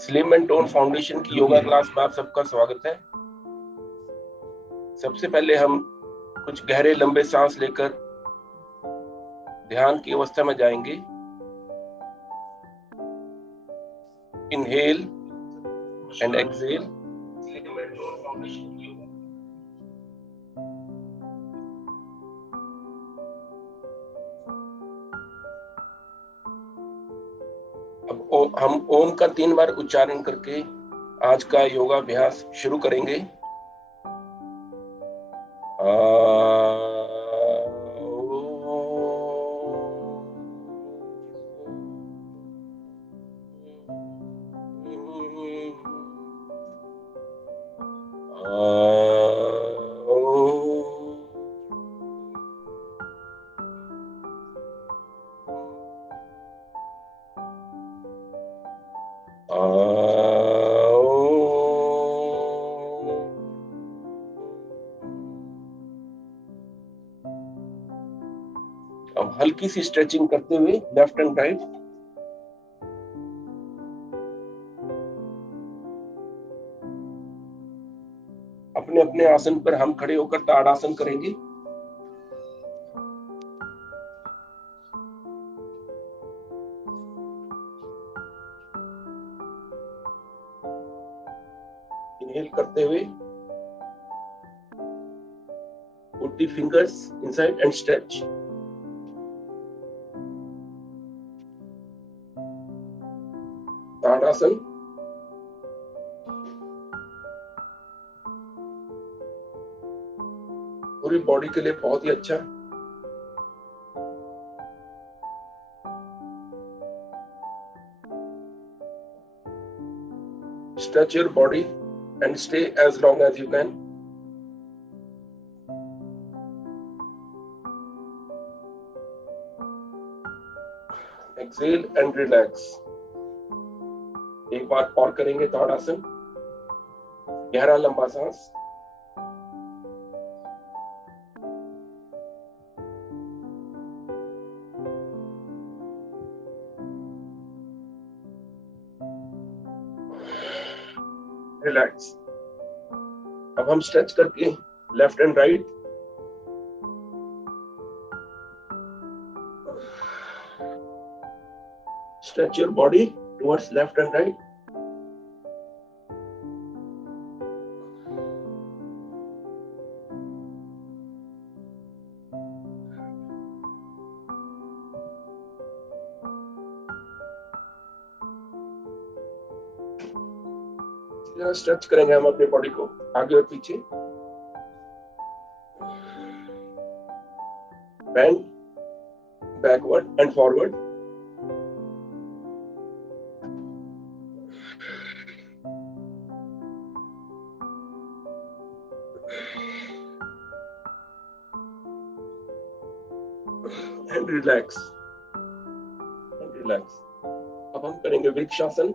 Slim and tone foundation की yoga class में आप सबका स्वागत है। सबसे पहले हम कुछ गहरे लंबे सांस लेकर ध्यान की अवस्था में जाएंगे। Inhale and exhale. अब हम ओम का 3 बार उच्चारण करके आज का योगाभ्यास शुरू करेंगे। अब हल्की सी स्ट्रेचिंग करते हुए लेफ्ट एंड राइट। अपने अपने आसन पर हम खड़े होकर ताड़ासन करेंगे। इनहेल करते हुए put the fingers inside and stretch. ताड़ासन। पूरी बॉडी के लिए बहुत ही अच्छा। Stretch your body and stay as long as you can. Exhale and relax. एक बार और करेंगे ताड़ासन। गहरा लंबा सांस। रिलैक्स। अब हम स्ट्रेच करके left and right. Stretch your body towards left and right. Stretch करेंगे हम अपनी बॉडी को आगे और पीछे। Bend backward and forward. And relax. And relax. अब हम करेंगे वृक्षासन।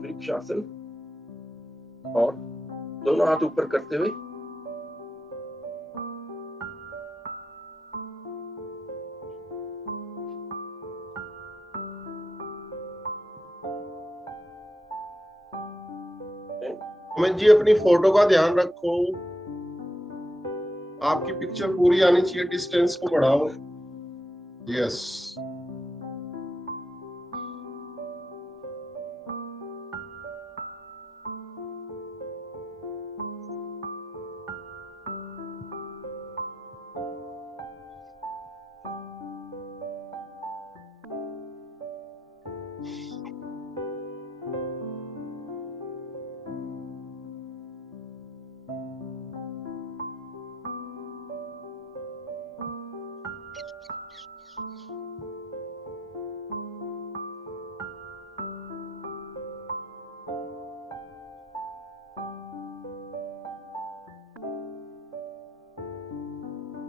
वृक्षासन और दोनों हाथ ऊपर करते हुए अमित जी अपनी फोटो का ध्यान रखो। आपकी पिक्चर पूरी आनी चाहिए। डिस्टेंस को बढ़ाओ। यस।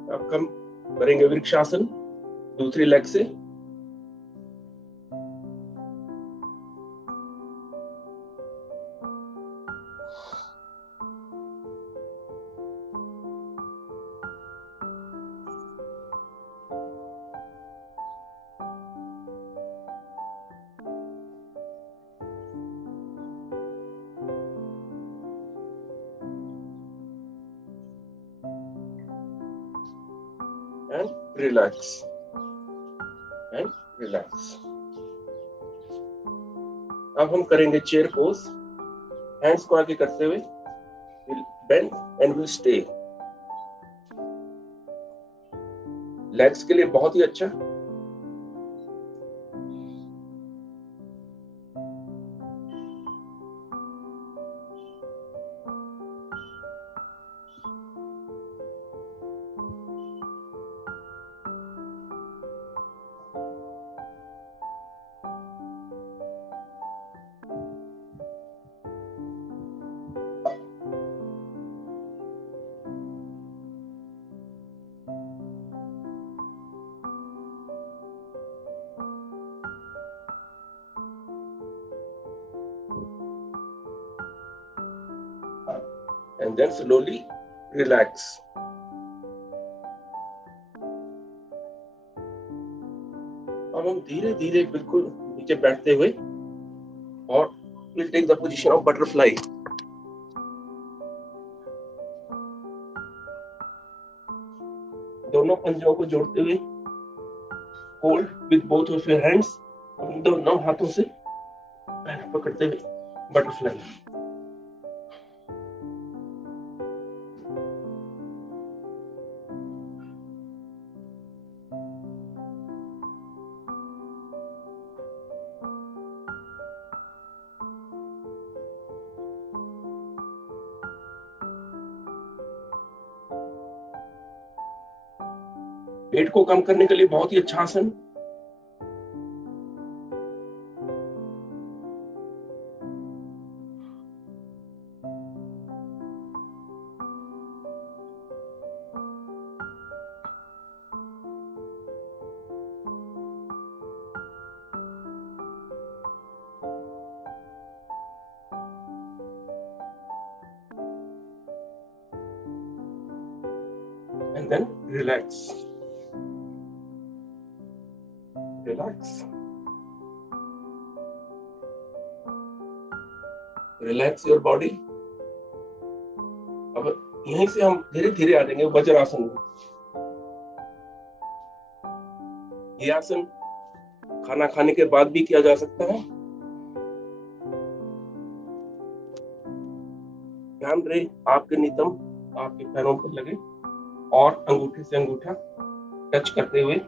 अब हम करेंगे वृक्षासन दूसरी लेग से। Relax and relax. अब हम करेंगे चेयर पोज, हैंड्स को आगे करते हुए, will bend and will stay. Legs के लिए बहुत ही अच्छा। And then slowly relax. अब हम धीरे धीरे बिल्कुल नीचे बैठते हुए और we'll take the position of butterfly. दोनों पंजों को जोड़ते हुए hold with both of your hands, दोनों हाथों से पैर पकड़ते हुए बटरफ्लाई। पेट को कम करने के लिए बहुत ही अच्छा आसन। And then relax. Relax. Relax your body. अब यहीं से हम धीरे धीरे आ जाएंगे वज्रासन में। ये आसन खाना खाने के बाद भी किया जा सकता है। ध्यान रहे आपके नितंब आपके पैरों पर लगे और अंगूठे से अंगूठा टच करते हुए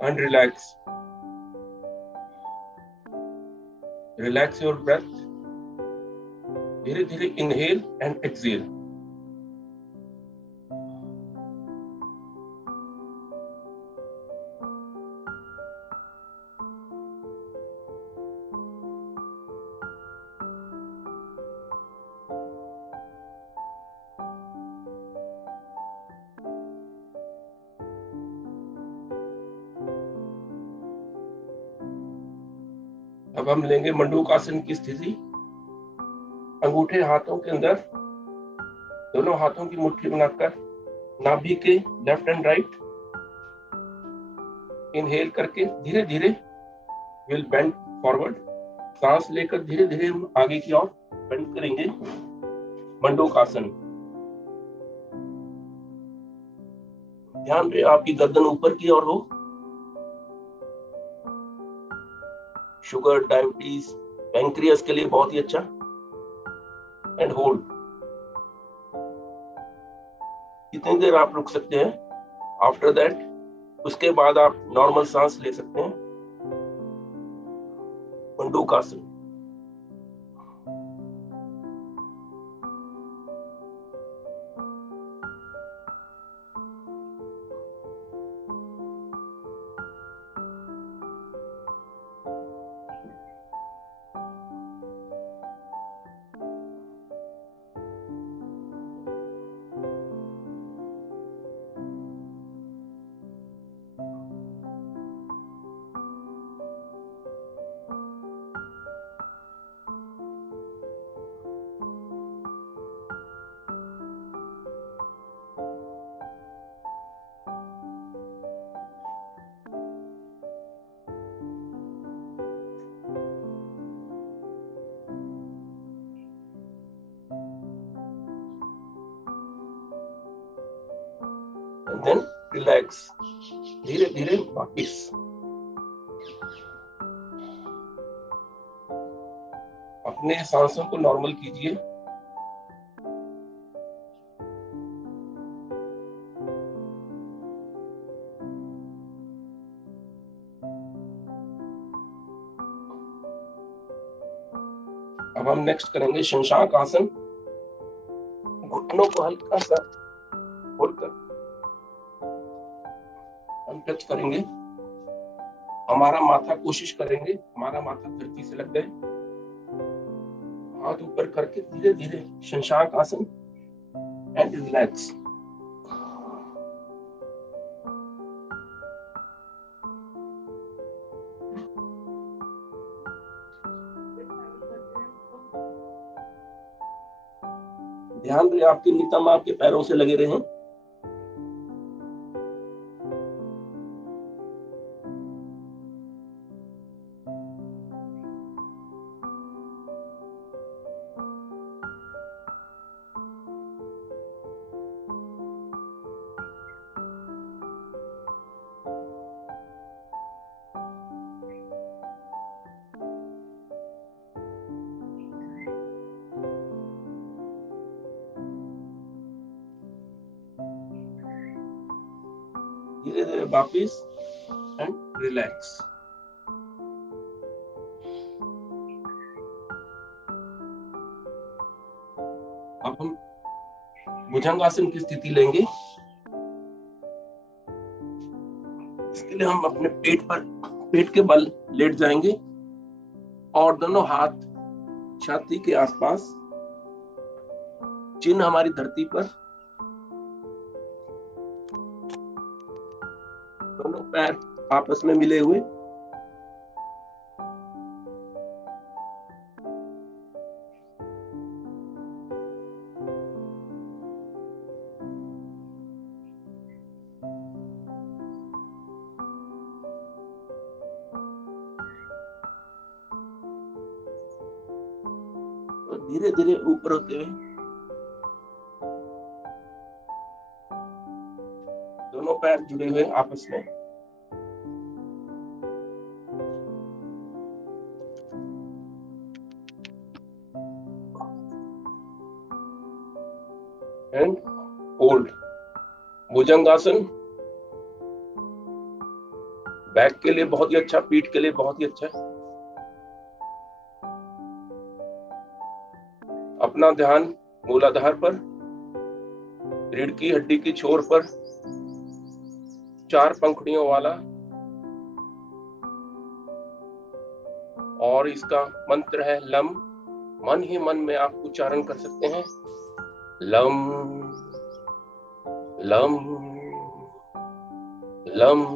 and relax. Relax your breath. धीरे धीरे inhale and exhale. अब हम लेंगे मंडूकासन की स्थिति। अंगूठे हाथों के अंदर, दोनों हाथों की मुट्ठी बनाकर नाभि के लेफ्ट एंड राइट इनहेल करके धीरे धीरे विल बेंड फॉरवर्ड। सांस लेकर धीरे धीरे हम आगे की ओर बेंड करेंगे मंडूकासन। ध्यान रहे आपकी गर्दन ऊपर की ओर हो। शुगर, डायबिटीज, पैंक्रियास के लिए बहुत ही अच्छा। And hold. कितनी देर आप रुक सकते हैं। आफ्टर दैट उसके बाद आप नॉर्मल सांस ले सकते हैं। मंडूकासन। Then relax. धीरे धीरे वापिस। अपने सांसों को नॉर्मल कीजिए। अब हम नेक्स्ट करेंगे शशांक आसन। घुटनों को हल्का सा खोलकर हम टच करेंगे। हमारा माथा, कोशिश करेंगे हमारा माथा धरती से लग जाए। हाथ ऊपर करके धीरे धीरे शशांक आसन एंड रिलैक्स। ध्यान रहे आपके नितंब आपके पैरों से लगे रहे। धीरे धीरे वापिस एंड रिलैक्स। अब हम भुजंगासन की स्थिति लेंगे। इसके लिए हम अपने पेट के बल लेट जाएंगे और दोनों हाथ छाती के आसपास, चिन्ह हमारी धरती पर, दोनों पैर आपस में मिले हुए। तो धीरे धीरे ऊपर होते हुए दोनों पैर जुड़े हुए आपस में। And hold. भुजंगासन बैक के लिए बहुत ही अच्छा, पीठ के लिए बहुत ही अच्छा है। अपना ध्यान मूलाधार पर, रीढ़ की हड्डी की छोर पर 4 पंखुड़ियों वाला, और इसका मंत्र है लम। मन ही मन में आप उच्चारण कर सकते हैं, लम लम लम।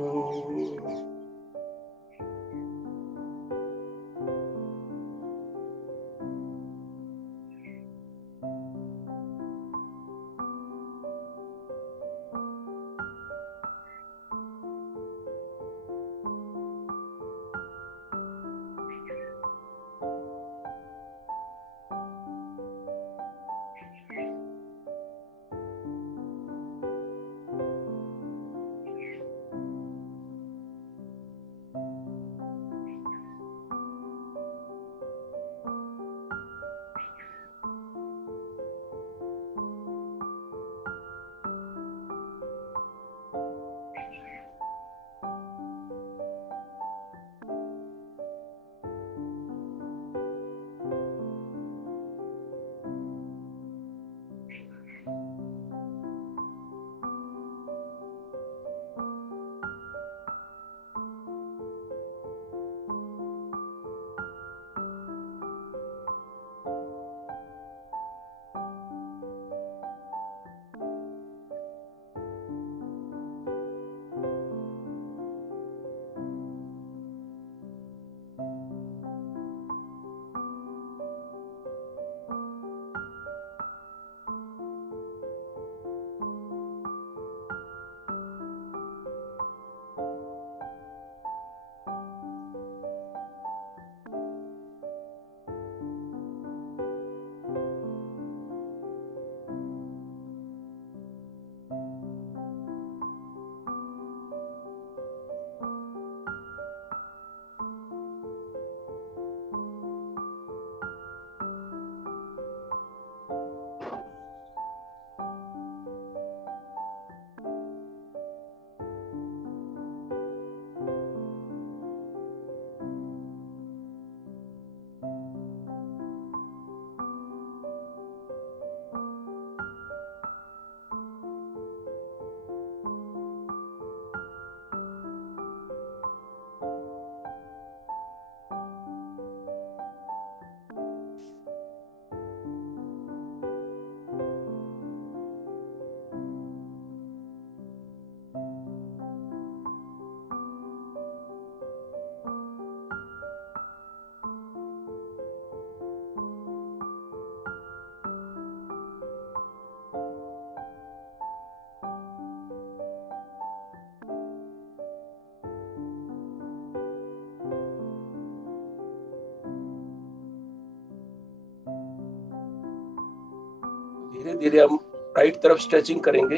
धीरे धीरे हम राइट तरफ स्ट्रेचिंग करेंगे।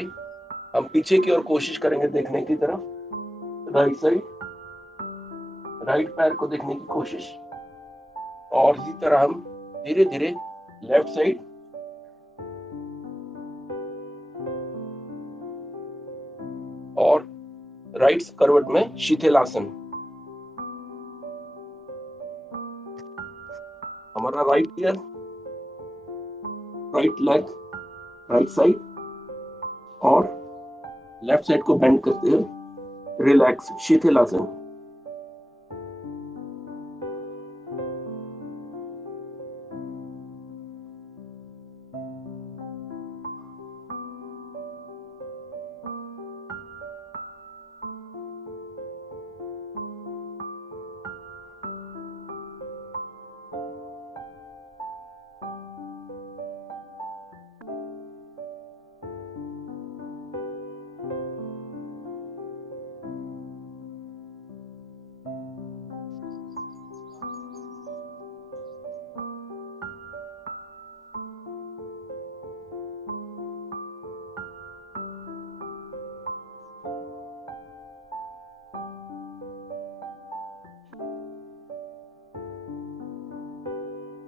हम पीछे की ओर कोशिश करेंगे देखने की तरफ, राइट साइड, राइट पैर को देखने की कोशिश। और इसी तरह हम धीरे धीरे लेफ्ट साइड, और राइट करवट में शीतलासन। हमारा right year, right leg, right side, और लेफ्ट साइड को बेंड करते हुए रिलैक्स शीतलासन।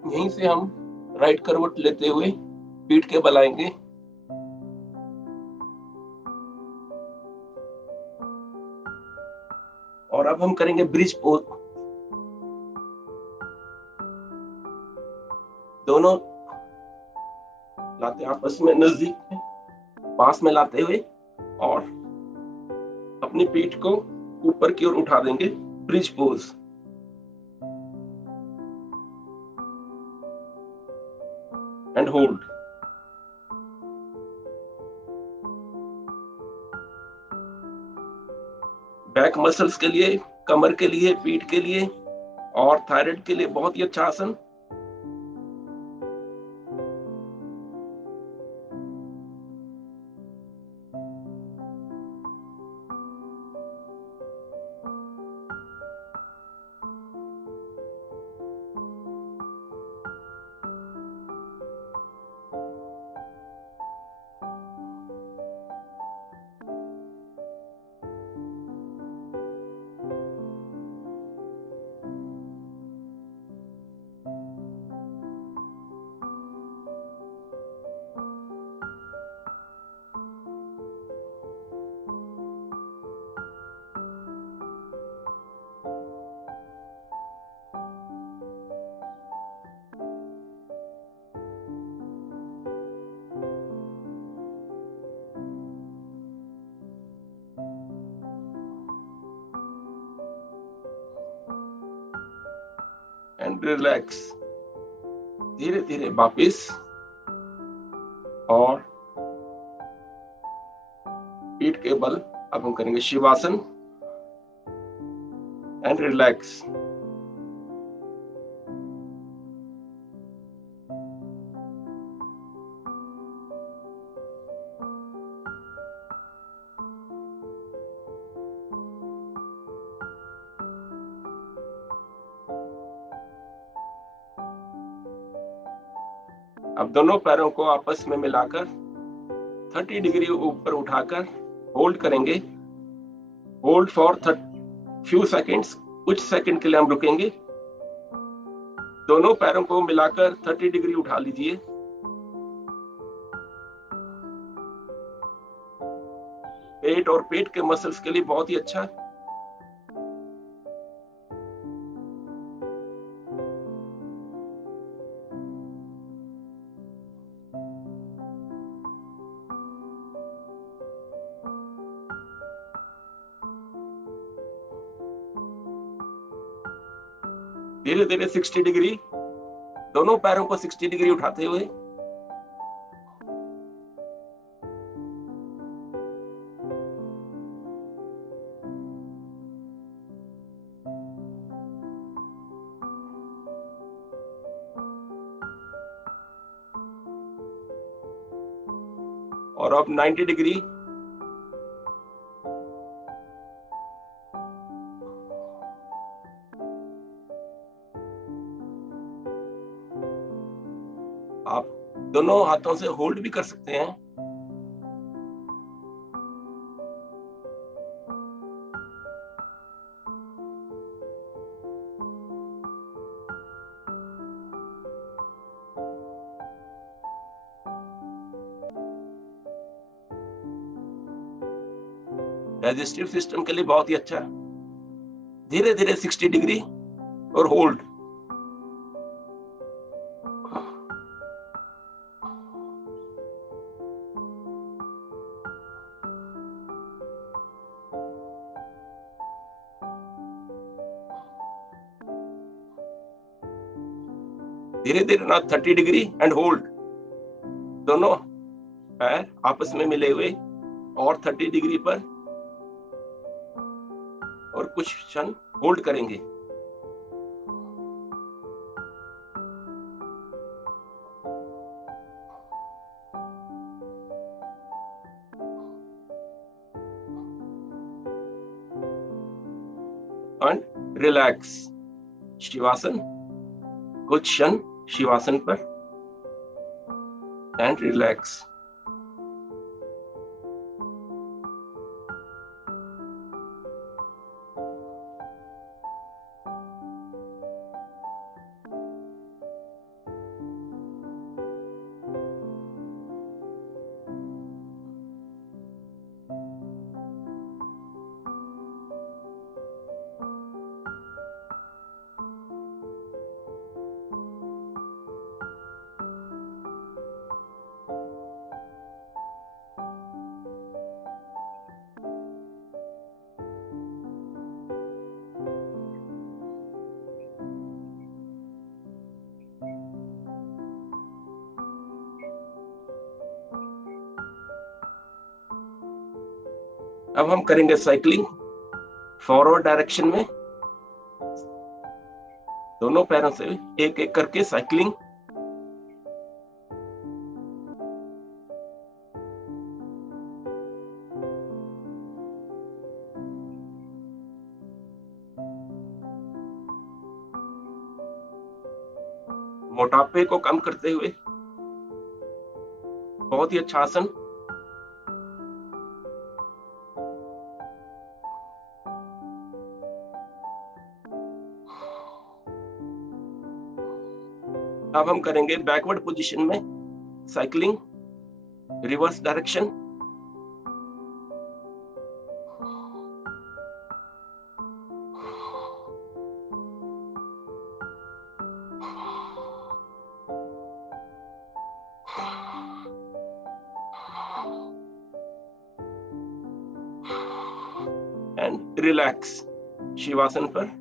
यहीं से हम राइट करवट लेते हुए पीठ के बल आएंगे। और अब हम करेंगे ब्रिज पोज। दोनों लाते आपस में नजदीक में, पास में लाते हुए, और अपनी पीठ को ऊपर की ओर उठा देंगे, bridge pose. And hold. Back muscles के लिए, कमर के लिए, पीठ के लिए और थायराइड के लिए बहुत ही अच्छा आसन। And relax. धीरे धीरे वापिस, और पीठ के बल अब हम करेंगे शिवासन। And relax. अब दोनों पैरों को आपस में मिलाकर 30 डिग्री ऊपर उठाकर होल्ड करेंगे। होल्ड फॉर फ्यू सेकेंड्स, कुछ सेकंड के लिए हम रुकेंगे। दोनों पैरों को मिलाकर 30 डिग्री उठा लीजिए। पेट और पेट के मसल्स के लिए बहुत ही अच्छा। धीरे धीरे 60 डिग्री, दोनों पैरों को 60 डिग्री उठाते हुए। और अब 90 डिग्री। आप दोनों हाथों से होल्ड भी कर सकते हैं। डाइजेस्टिव सिस्टम के लिए बहुत ही अच्छा। धीरे धीरे 60 डिग्री और होल्ड। धीरे धीरे ना 30 डिग्री एंड होल्ड। दोनों पैर आपस में मिले हुए और 30 डिग्री पर, और कुछ क्षण होल्ड करेंगे। And relax. शिवासन, कुछ क्षण शिवासन पर एंड रिलैक्स। अब हम करेंगे साइकिलिंग फॉरवर्ड डायरेक्शन में। दोनों पैरों से एक एक करके साइकिलिंग। मोटापे को कम करते हुए बहुत ही अच्छा आसन। अब हम करेंगे बैकवर्ड पोजीशन में cycling, reverse direction. And relax shavasana पर।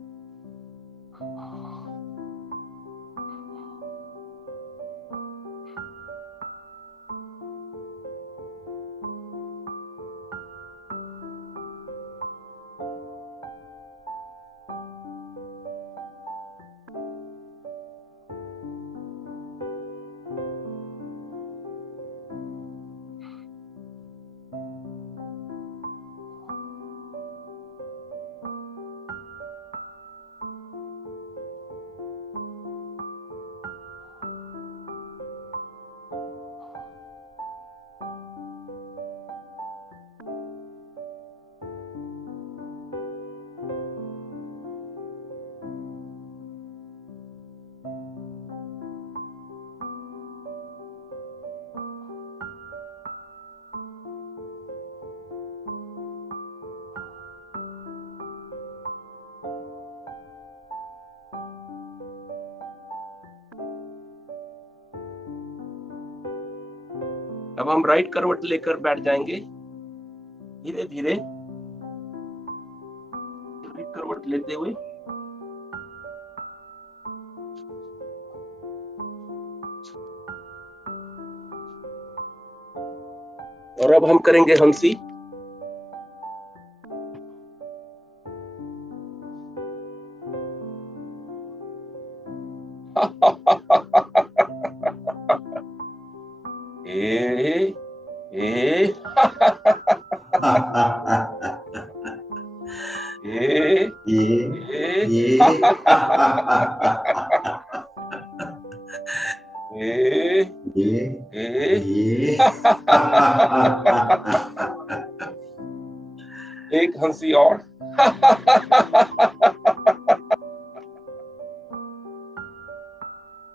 अब हम राइट करवट लेकर बैठ जाएंगे। धीरे धीरे राइट करवट लेते हुए और अब हम करेंगे हंसी। ए ए एक हंसी और।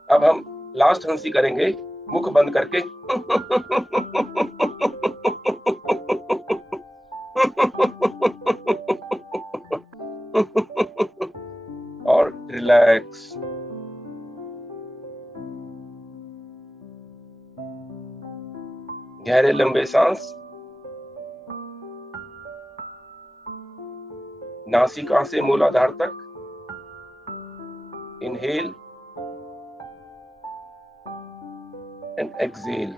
अब हम लास्ट हंसी करेंगे मुख बंद करके। और रिलैक्स। गहरे लंबे सांस, नासिका से मूलाधार तक। Inhale and exhale.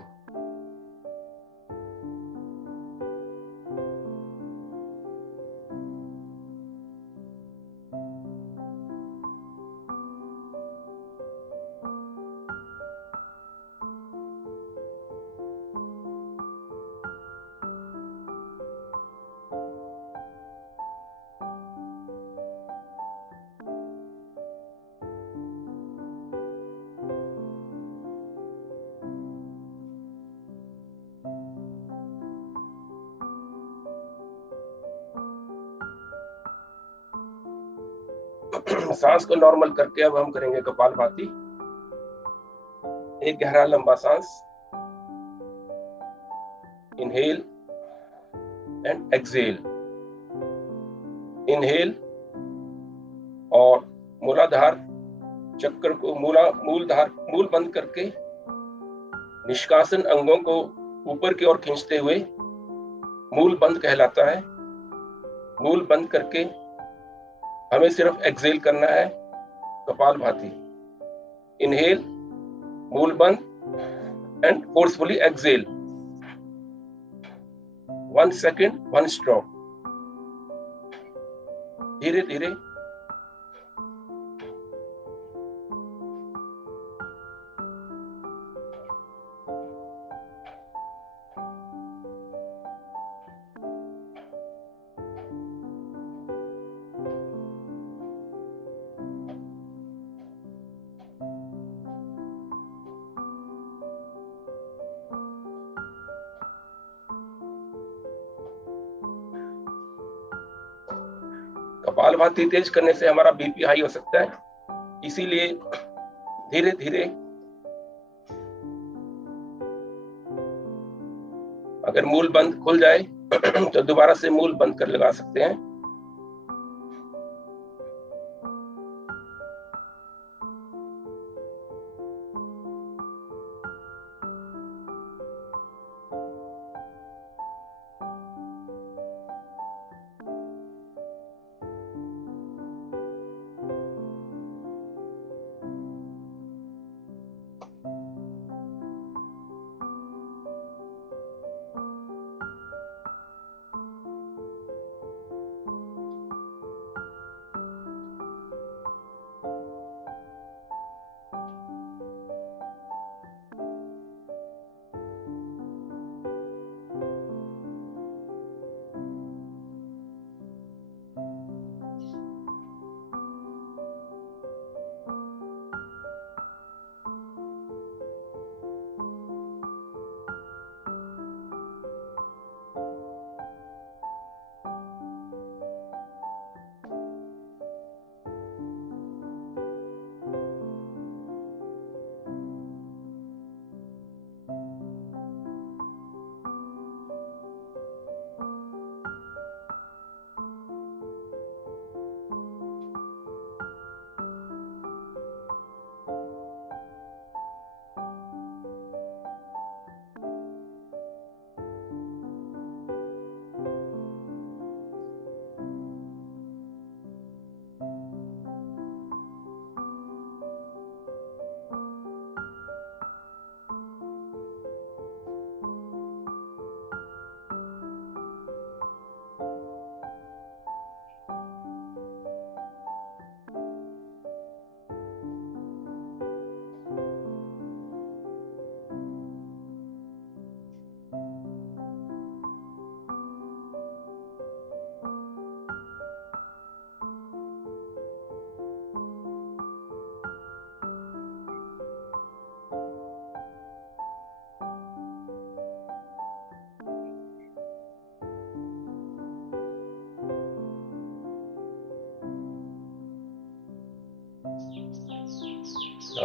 सांस को नॉर्मल करके अब हम करेंगे कपालभाति। एक गहरा लंबा सांस, इनहेल एंड एक्सहेल। इनहेल और मूलाधार चक्र को मूल बंद करके निष्कासन अंगों को ऊपर की ओर खींचते हुए मूल बंद कहलाता है। मूल बंद करके हमें सिर्फ एक्सहेल करना है, कपालभाति। इनहेल, मूल बंद and forcefully exhale. 1 second 1 stroke. धीरे धीरे। कपालभाति तेज करने से हमारा बीपी हाई हो सकता है, इसीलिए धीरे धीरे। अगर मूल बंद खुल जाए तो दोबारा से मूल बंद कर लगा सकते हैं।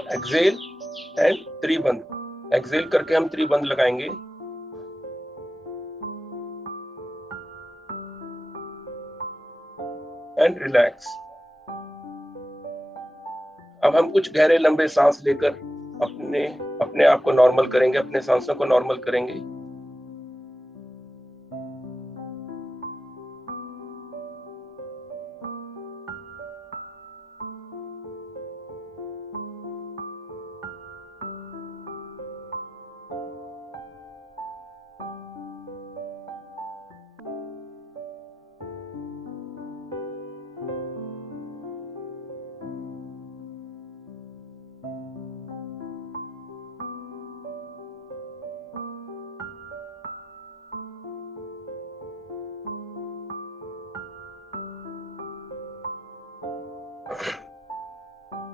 Excel and त्रिबंध। एक्सेल करके हम त्रिबंध लगाएंगे। And relax. अब हम कुछ गहरे लंबे सांस लेकर अपने अपने आप को नॉर्मल करेंगे, अपने सांसों को नॉर्मल करेंगे।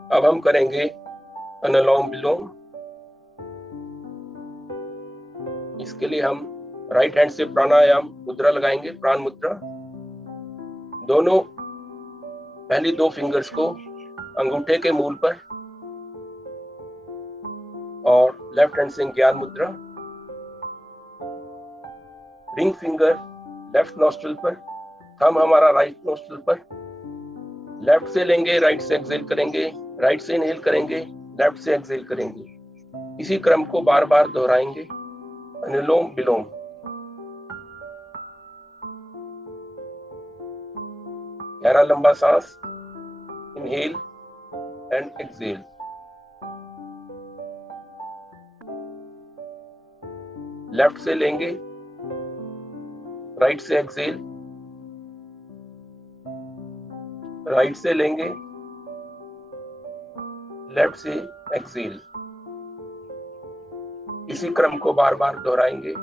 अब हम करेंगे अनुलोम विलोम। इसके लिए हम राइट हैंड से प्राणायाम मुद्रा लगाएंगे, प्राण मुद्रा। दोनों पहली 2 फिंगर्स को अंगूठे के मूल पर और लेफ्ट हैंड से ज्ञान मुद्रा। रिंग फिंगर लेफ्ट नोस्ट्रल पर, थंब हमारा राइट नोस्ट्रल पर। लेफ्ट से लेंगे, राइट से एक्सेल करेंगे, राइट से इनहेल करेंगे, लेफ्ट से एक्सेल करेंगे। इसी क्रम को बार बार दोहराएंगे। अनुलोम विलोम। गहरा लंबा सांस, इनहेल एंड एक्सेल। लेफ्ट से लेंगे, राइट से एक्सेल, राइट से लेंगे, लेफ्ट से एक्सेल। इसी क्रम को बार बार दोहराएंगे।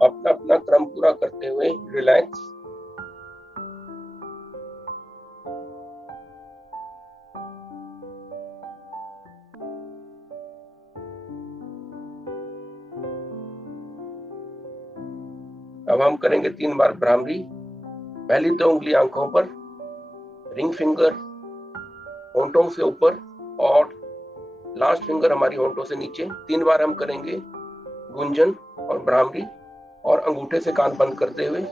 अपना अपना क्रम पूरा करते हुए रिलैक्स। अब हम करेंगे 3 बार भ्रामरी। पहली 2 उंगली आंखों पर, रिंग फिंगर होंठों से ऊपर और लास्ट फिंगर हमारी होंठों से नीचे। 3 बार हम करेंगे गुंजन और भ्रामरी, और अंगूठे से कान बंद करते हुए।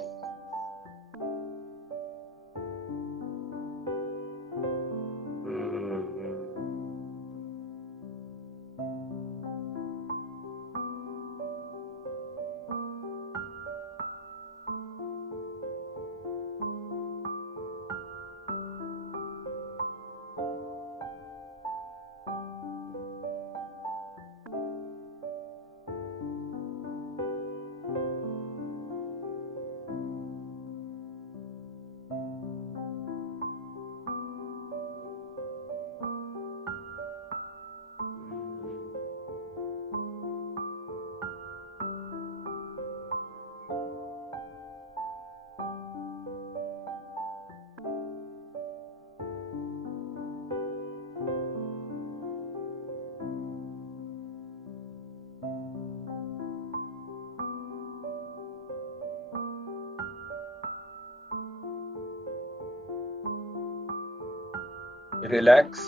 रिलैक्स।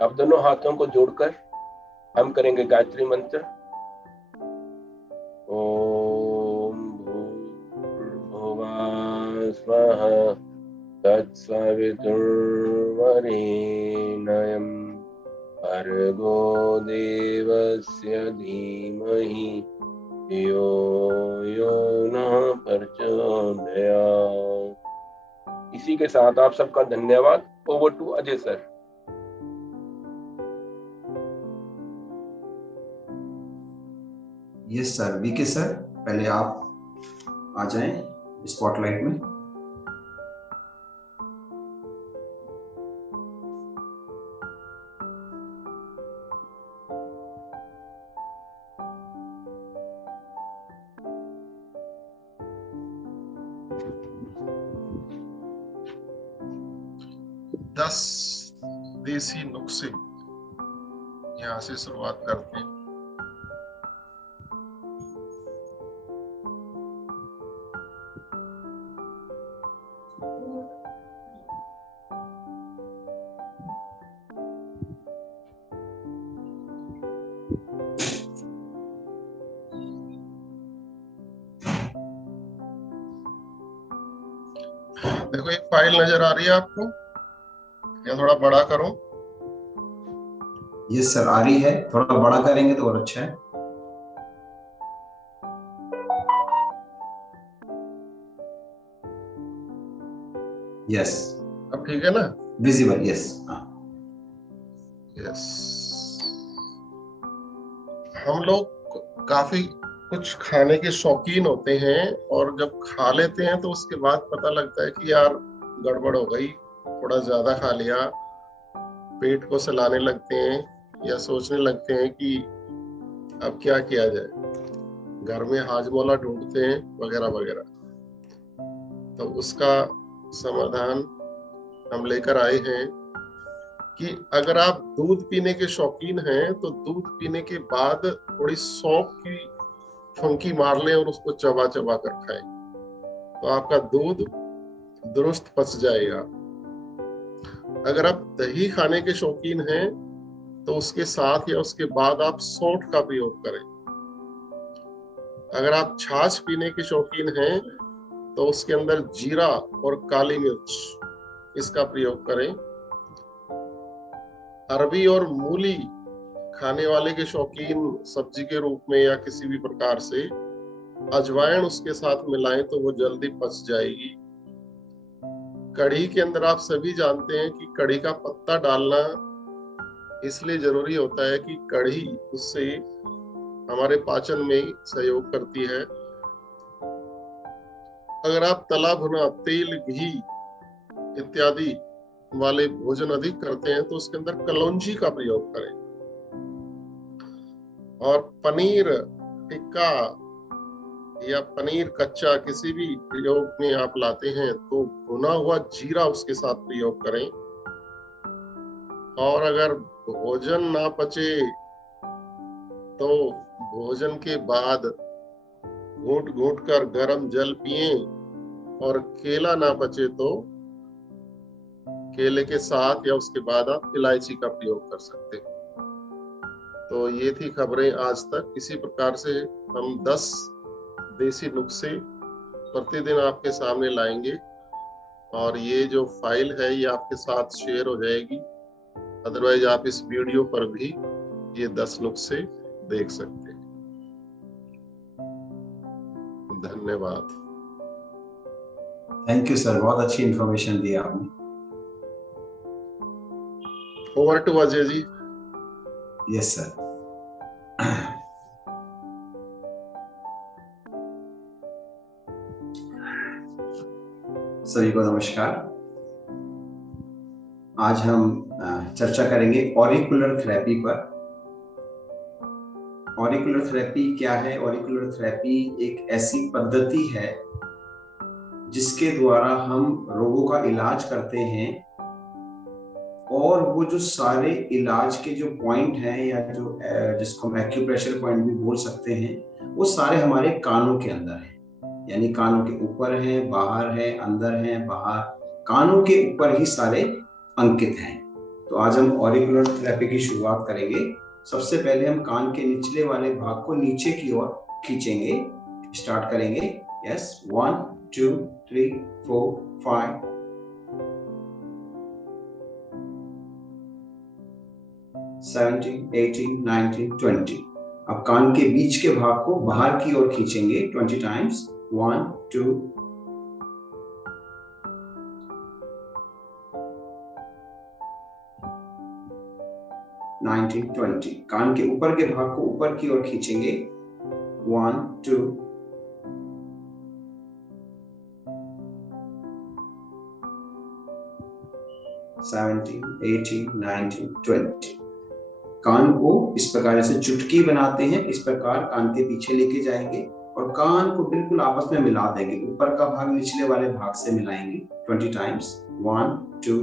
अब दोनों हाथों को जोड़कर हम करेंगे गायत्री मंत्र। ओम भूर्भुवः स्वः तत्सवितुर्वरेण्यं भर्गो देवस्य धीमहि धियो यो नः प्रचोदयात्। इसी के साथ आप सबका धन्यवाद। Over to Ajay sir. Yes sir, VK sir, पहले आप आ जाएं स्पॉटलाइट में। दस देसी नुस्खे यहाँ से शुरुआत करते हैं। देखो, एक फाइल नजर आ रही है आपको, या थोड़ा बड़ा करूं? यस सर, आ रही है। थोड़ा बड़ा करेंगे तो और अच्छा है। यस, अब ठीक है ना? विजिबल। यस, हाँ। यस। हम लोग काफी कुछ खाने के शौकीन होते हैं, और जब खा लेते हैं तो उसके बाद पता लगता है कि यार गड़बड़ हो गई, थोड़ा ज्यादा खा लिया। पेट को सहलाने लगते हैं या सोचने लगते हैं कि अब क्या किया जाए, घर में हाजमोला ढूंढते हैं वगैरह वगैरह। तो उसका समाधान हम लेकर आए हैं कि अगर आप दूध पीने के शौकीन हैं तो दूध पीने के बाद थोड़ी सौंफ की फंकी मार लें और उसको चबा चबा कर खाएं, तो आपका दूध दुरुस्त पच जाएगा। अगर आप दही खाने के शौकीन हैं तो उसके साथ या उसके बाद आप सौंठ का प्रयोग करें। अगर आप छाछ पीने के शौकीन हैं तो उसके अंदर जीरा और काली मिर्च इसका प्रयोग करें। अरबी और मूली खाने वाले के शौकीन सब्जी के रूप में या किसी भी प्रकार से अजवाइन उसके साथ मिलाएं तो वो जल्दी पच जाएगी। कढ़ी के अंदर आप सभी जानते हैं कि कढ़ी का पत्ता डालना इसलिए जरूरी होता है कि कढ़ी उससे हमारे पाचन में सहयोग करती है। अगर आप तला भुना तेल, घी इत्यादि वाले भोजन अधिक करते हैं तो उसके अंदर कलौंजी का प्रयोग करें। और पनीर टिक्का या पनीर कच्चा किसी भी प्रयोग में आप लाते हैं तो भुना हुआ जीरा उसके साथ प्रयोग करें। और अगर भोजन ना पचे तो भोजन के बाद घूंट घूंट कर गर्म जल पिएं। और केला ना पचे तो केले के साथ या उसके बाद आप इलायची का प्रयोग कर सकते हैं। तो ये थी खबरें आज तक। इसी प्रकार से हम 10 देसी नुस्खे प्रतिदिन आपके सामने लाएंगे और ये जो फाइल है ये आपके साथ शेयर हो जाएगी। अदरवाइज आप इस वीडियो पर भी ये 10 नुस्खे देख सकते हैं। धन्यवाद। थैंक यू सर, बहुत अच्छी इंफॉर्मेशन दी आपने। Over to Ajay ji. Yes sir. सभी को नमस्कार। आज हम चर्चा करेंगे ऑरिकुलर थेरेपी पर। ऑरिकुलर थेरेपी क्या है? ऑरिकुलर थेरेपी एक ऐसी पद्धति है जिसके द्वारा हम रोगों का इलाज करते हैं और वो जो सारे इलाज के जो पॉइंट हैं या जो जिसको हम एक्यूप्रेशर पॉइंट भी बोल सकते हैं, वो सारे हमारे कानों के अंदर हैं। यानी कानों के ऊपर है, बाहर है, अंदर है, बाहर, कानों के ऊपर ही सारे अंकित हैं। तो आज हम ऑरिकुलर थेरेपी की शुरुआत करेंगे। सबसे पहले हम कान के निचले वाले भाग को नीचे की ओर खींचेंगे। स्टार्ट करेंगे। यस, 1 2 3 4 5 17 18 19 20। अब कान के बीच के भाग को बाहर की ओर खींचेंगे 20 टाइम्स। 1 2 19 20। कान के ऊपर के भाग को ऊपर की ओर खींचेंगे। 1 2 17 18 19 20। कान को इस प्रकार से चुटकी बनाते हैं। इस प्रकार कान के पीछे लेके जाएंगे और कान को बिल्कुल आपस में मिला देंगे। ऊपर का भाग निचले वाले भाग से मिलाएंगे 20 टाइम्स। 1 2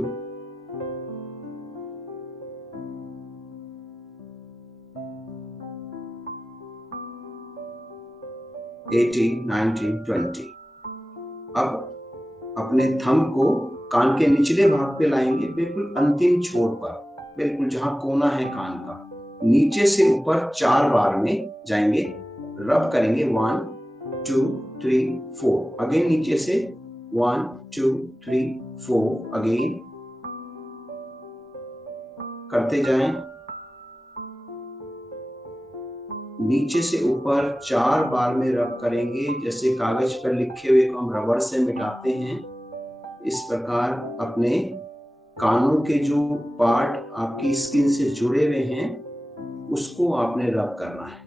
18 19 20। अब अपने थंब को कान के निचले भाग पे लाएंगे, बिल्कुल अंतिम छोर पर, बिल्कुल जहां कोना है कान का, नीचे से ऊपर 4 बार में जाएंगे। रब करेंगे 1 2 3 4। अगेन नीचे से 1 2 3 4। अगेन करते जाएं। नीचे से ऊपर 4 बार में रब करेंगे। जैसे कागज पर लिखे हुए को हम रबर से मिटाते हैं, इस प्रकार अपने कानों के जो पार्ट आपकी स्किन से जुड़े हुए हैं उसको आपने रब करना है।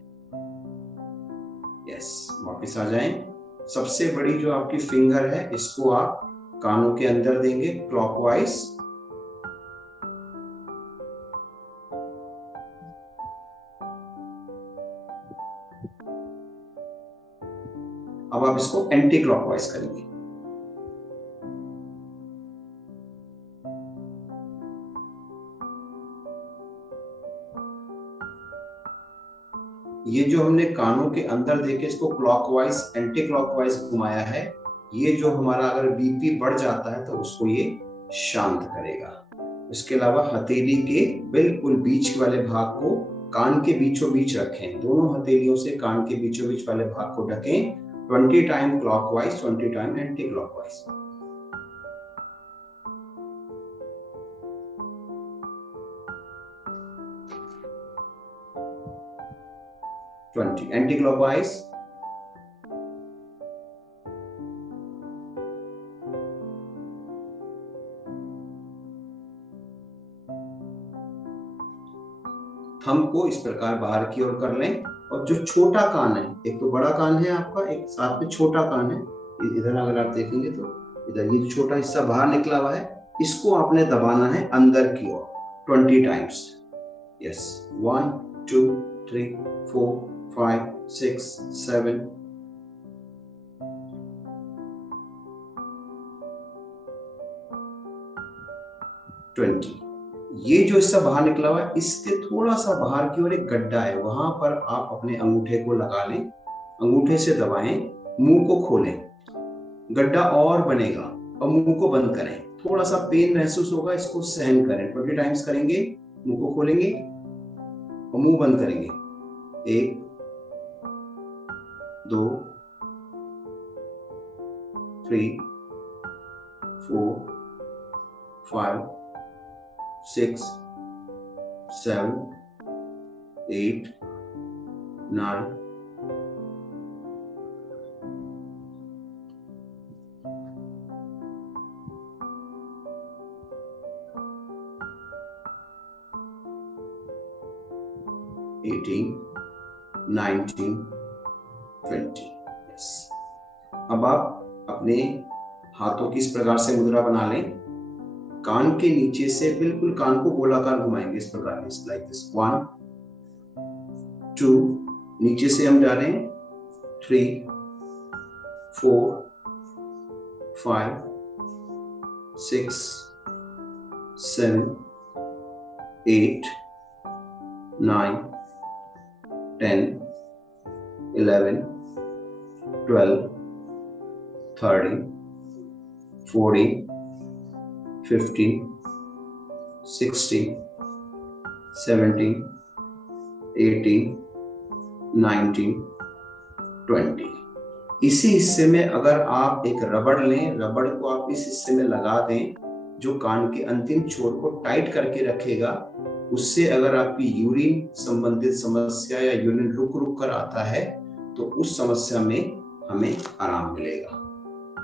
यस, वापस आ जाएं। सबसे बड़ी जो आपकी फिंगर है इसको आप कानों के अंदर देंगे क्लॉकवाइज। अब आप इसको एंटी क्लॉकवाइज करेंगे। ये जो हमने कानों के अंदर देके इसको क्लॉकवाइज एंटी क्लॉकवाइज घुमाया है, ये जो हमारा अगर बीपी बढ़ जाता है तो उसको ये शांत करेगा। इसके अलावा हथेली के बिल्कुल बीच वाले भाग को कान के बीचों बीच रखें। दोनों हथेलियों से कान के बीचों बीच वाले भाग को ढकें। 20 time clockwise, 20 time anti clockwise. Anti clockwise. Thumb को इस प्रकार बाहर की ओर कर लें और जो छोटा कान है, एक तो बड़ा कान है आपका, एक साथ में छोटा कान है, इधर अगर आप देखेंगे तो इधर ये जो छोटा हिस्सा बाहर निकला हुआ है, इसको आपने दबाना है अंदर की ओर 20 टाइम्स। यस, 1 2 3, 4, 5, 6, 7, 20। ये जो इससे बाहर निकला हुआ है, इसके थोड़ा सा बाहर की ओर एक गड्ढा है, वहां पर आप अपने अंगूठे को लगा लें, अंगूठे से दबाएं, मुंह को खोलें, गड्ढा और बनेगा और मुंह को बंद करें। थोड़ा सा पेन महसूस होगा, इसको सहन करें। 20 टाइम्स करेंगे, मुंह को खोलेंगे और मुंह बंद करेंगे। 1, 2, 3, 4, 5, 6, 7, 8, 9, 18, 19, 20। यस। अब आप अपने हाथों की इस प्रकार से मुद्रा बना लें, कान के नीचे से बिल्कुल कान को गोलाकार घुमाएंगे इस प्रकार, लाइक दिस। 1, 2, नीचे से हम जा रहे हैं, 3, 4, 5, 6, 7, 8, 9, 10, 11, 12, 13, 14, 15, 16, 17, 18, 19, 20। इसी हिस्से में अगर आप एक रबड़ लें, रबड़ को आप इस हिस्से में लगा दें, जो कान के अंतिम छोर को टाइट करके रखेगा। उससे अगर आपकी यूरिन संबंधित समस्या या यूरिन रुक रुक कर आता है तो उस समस्या में हमें आराम मिलेगा।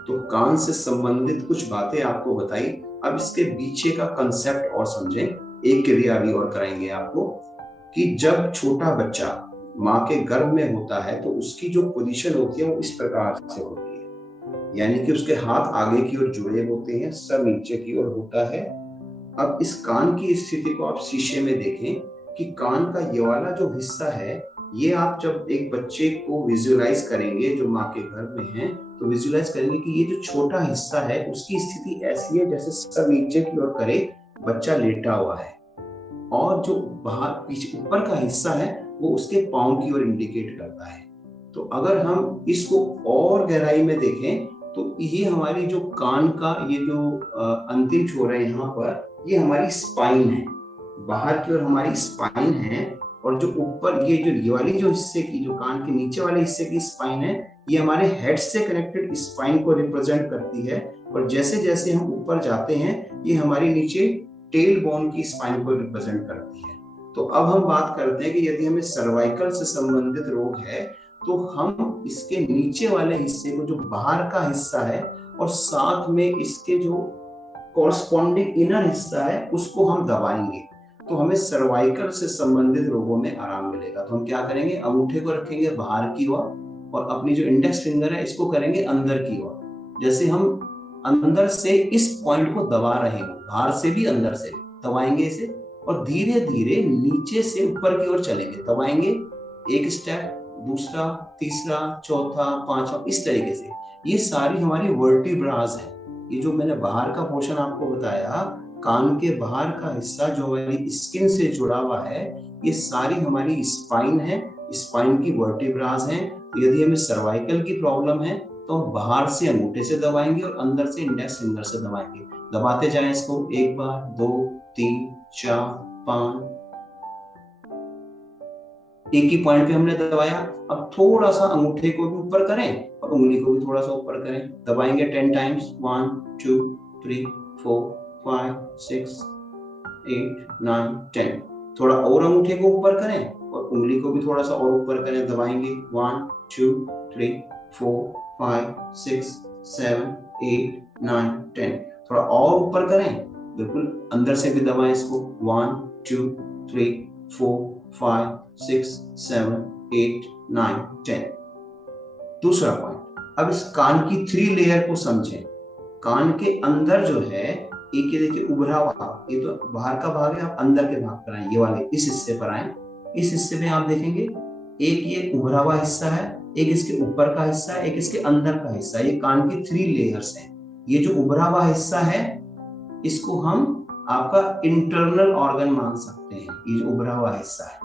तो कान से संबंधित कुछ बातें आपको बताई। अब इसके पीछे का कंसेप्ट और समझें। एक क्रिया भी और कराएंगे आपको कि जब छोटा बच्चा माँ के गर्भ में होता है तो उसकी जो पोजीशन होती है वो इस प्रकार से होती है, यानी कि उसके हाथ आगे की ओर जुड़े होते हैं, सर नीचे की ओर होता है। अब इस कान की स्थिति को आप शीशे में देखें कि कान का ये वाला जो हिस्सा है, ये आप जब एक बच्चे को विजुअलाइज करेंगे जो माँ के गर्भ में है, तो विजुअलाइज करेंगे कि ये जो छोटा हिस्सा है उसकी स्थिति ऐसी है जैसे सर नीचे की ओर करे, बच्चा लेटा हुआ है, और जो बाहर पीछे ऊपर का हिस्सा है वो उसके पाँव की ओर इंडिकेट करता है। तो अगर हम इसको और गहराई में देखें तो ये हमारी जो कान का ये जो अंतिम छोर है, यहाँ पर ये हमारी स्पाइन है, बाहर की ओर हमारी स्पाइन है, और जो ऊपर ये वाली जो हिस्से की, जो कान के नीचे वाले हिस्से की स्पाइन है, ये हमारे हेड से कनेक्टेड स्पाइन को रिप्रेजेंट करती है। और जैसे जैसे हम ऊपर जाते हैं ये हमारी नीचे टेल बोन की स्पाइन को रिप्रेजेंट करती है। तो अब हम बात करते हैं कि यदि हमें सर्वाइकल से संबंधित रोग है तो हम इसके नीचे वाले हिस्से को, जो बाहर का हिस्सा है, और साथ में इसके जो कॉरस्पॉन्डिंग इनर हिस्सा है उसको हम दबाएंगे तो हमें सर्वाइकल से संबंधित रोगों में आराम मिलेगा। तो हम क्या करेंगे, अंगूठे को रखेंगे बाहर की ओर और अपनी जो इंडेक्स फिंगर है इसको करेंगे अंदर की ओर। जैसे हम अंदर से इस पॉइंट को दबा रहे हो, बाहर से भी अंदर से दबाएंगे इसे, और धीरे धीरे नीचे से ऊपर की ओर चलेंगे, दबाएंगे, एक स्टेप, दूसरा, तीसरा, चौथा, पांचवा, इस तरीके से। ये सारी हमारी वर्टिब्रास है। ये जो मैंने बाहर का पोर्शन आपको बताया, कान के बाहर का हिस्सा जो हमारी स्किन से जुड़ा हुआ है, ये सारी हमारी स्पाइन है, स्पाइन की वर्टिब्रास हैं। यदि हमें सर्वाइकल की प्रॉब्लम है तो हम बाहर से अंगूठे से दबाएंगे और अंदर से इंडेक्स फिंगर से दबाएंगे। दबाते जाएं इसको, 1 बार, 2, 3, 4, 5, एक ही पॉइंट पे हमने दबाया। अब थोड़ा सा अंगूठे को भी ऊपर करें और उंगली को भी थोड़ा सा ऊपर करें, दबाएंगे 10 टाइम्स, 1, 2, 3, 4, 5, 6, 8, 9, 10। थोड़ा और अंगूठे को ऊपर करें और उंगली को भी थोड़ा सा और ऊपर करें, दबाएंगे 1, 2, 3, 4, 5, 6, 7, 8, 9, 10। थोड़ा और ऊपर करें, बिल्कुल अंदर से भी दबाएं इसको, 1, 2, 3, 4, 5, 6, 7, 8, 9, 10। दूसरा पॉइंट, अब इस कान की 3 लेयर को समझें। कान के अंदर जो है, एक ये देखिए उभरा हुआ, ये तो बाहर का भाग है, आप अंदर के भाग पर आए, ये वाले इस हिस्से पर आए, इस हिस्से में आप देखेंगे एक ये उभरा हुआ हिस्सा है, एक इसके ऊपर का हिस्सा है, एक इसके अंदर का हिस्सा। ये कान की 3 लेयर्स हैं। ये जो उभरा हुआ हिस्सा है इसको हम आपका इंटरनल ऑर्गन मान सकते हैं। ये जो उभरा हुआ हिस्सा है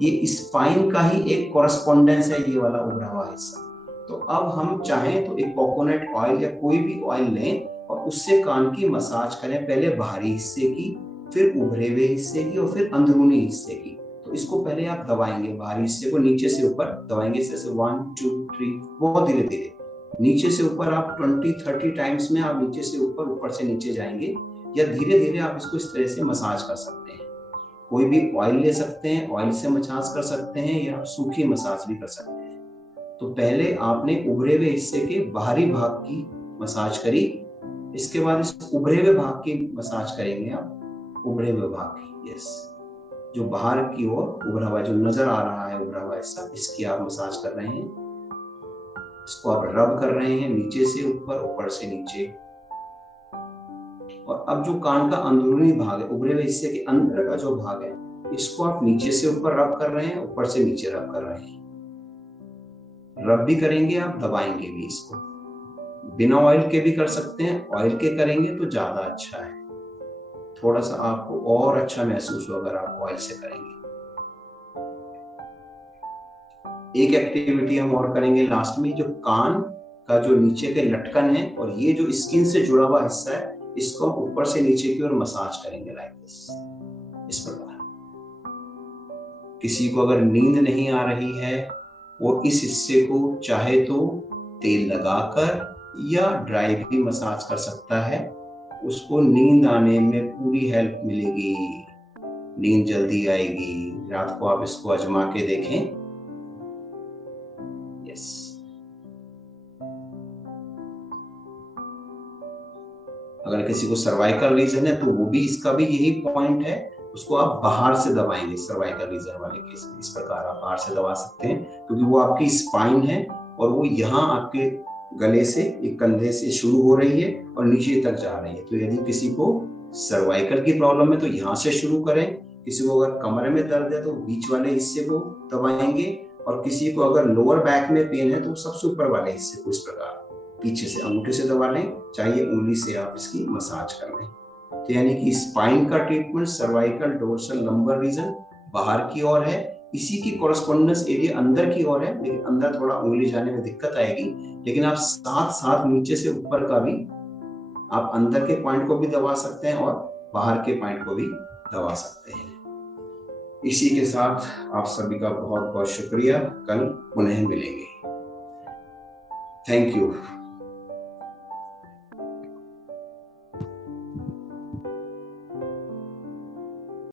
ये स्पाइन का ही एक कॉरेस्पॉन्डेंस है, ये वाला उभरा हुआ हिस्सा। तो अब हम चाहें तो एक कोकोनट ऑयल या कोई भी ऑयल लें और उससे कान की मसाज करें, पहले बाहरी हिस्से की, फिर उभरे हुए हिस्से की और फिर अंदरूनी हिस्से की। तो इसको पहले आप दबाएंगे, बाहरी हिस्से को नीचे से ऊपर दबाएंगे, जैसे 1 2 3, बहुत धीरे धीरे नीचे से ऊपर। आप 20-30 टाइम्स में आप नीचे से ऊपर, ऊपर से नीचे जाएंगे, या धीरे धीरे आप इसको इस तरह से मसाज कर सकते हैं। कोई भी ऑयल ले सकते हैं, ऑयल से मसाज कर सकते हैं, या सूखी मसाज भी कर सकते हैं। तो पहले आपने उभरे हुए हिस्से के बाहरी भाग की मसाज करी, इसके बाद इस उभरे हुए भाग की मसाज करेंगे आप, उभरे हुए भाग की, यस, जो बाहर की ओर उभरा हुआ, जो नजर आ रहा है उभरा हुआ हिस्सा, इसकी आप मसाज कर रहे हैं। इसको आप रब कर रहे हैं नीचे से ऊपर, ऊपर से नीचे। और अब जो कान का अंदरूनी भाग है, उभरे हुए हिस्से के अंदर का जो भाग है, इसको आप नीचे से ऊपर रब कर रहे हैं, ऊपर से नीचे रब कर रहे हैं। रब भी करेंगे आप, दबाएंगे भी इसको। बिना ऑयल के भी कर सकते हैं, ऑयल के करेंगे तो ज्यादा अच्छा है, थोड़ा सा आपको और अच्छा महसूस होगा अगर आप ऑयल से करेंगे। एक एक्टिविटी हम और करेंगे लास्ट में, जो कान का जो नीचे के लटकन है और ये जो स्किन से जुड़ा हुआ हिस्सा है, इसको हम ऊपर से नीचे की ओर मसाज करेंगे, लाइक दिस, इस प्रकार। किसी को अगर नींद नहीं आ रही है वो इस हिस्से को चाहे तो तेल लगाकर या ड्राई भी मसाज कर सकता है, उसको नींद आने में पूरी हेल्प मिलेगी, नींद जल्दी आएगी। रात को आप इसको आजमा के देखें। यस, अगर किसी को सर्वाइकल रीजन है तो वो भी, इसका भी यही पॉइंट है, उसको आप बाहर से दबाएंगे। सर्वाइकल रीजन वाले केस में इस प्रकार आप बाहर से दबा सकते हैं, क्योंकि वो आपकी स्पाइन है और वो यहाँ आपके गले से, एक कंधे से शुरू हो रही है और नीचे तक जा रही है। तो यदि किसी को सर्वाइकल की प्रॉब्लम है तो यहाँ से शुरू करें, किसी को अगर कमरे में दर्द है तो बीच वाले हिस्से को दबाएंगे, और किसी को अगर लोअर बैक में पेन है तो सबसे ऊपर वाले हिस्से को इस प्रकार पीछे से अंगूठे से दबा लें, चाहे उंगली से आप इसकी मसाज कर लें। तो यानी कि स्पाइन का treatment, cervical, dorsal, lumbar region बाहर की ओर है, इसी की कॉरेस्पॉन्डेंस एरिया अंदर की ओर है, लेकिन अंदर थोड़ा उंगली जाने में दिक्कत आएगी। लेकिन आप साथ साथ नीचे से ऊपर का भी, आप अंदर के पॉइंट को भी दबा सकते हैं और बाहर के पॉइंट को भी दबा सकते हैं। इसी के साथ आप सभी का बहुत बहुत शुक्रिया। कल पुनः मिलेंगे। Thank you.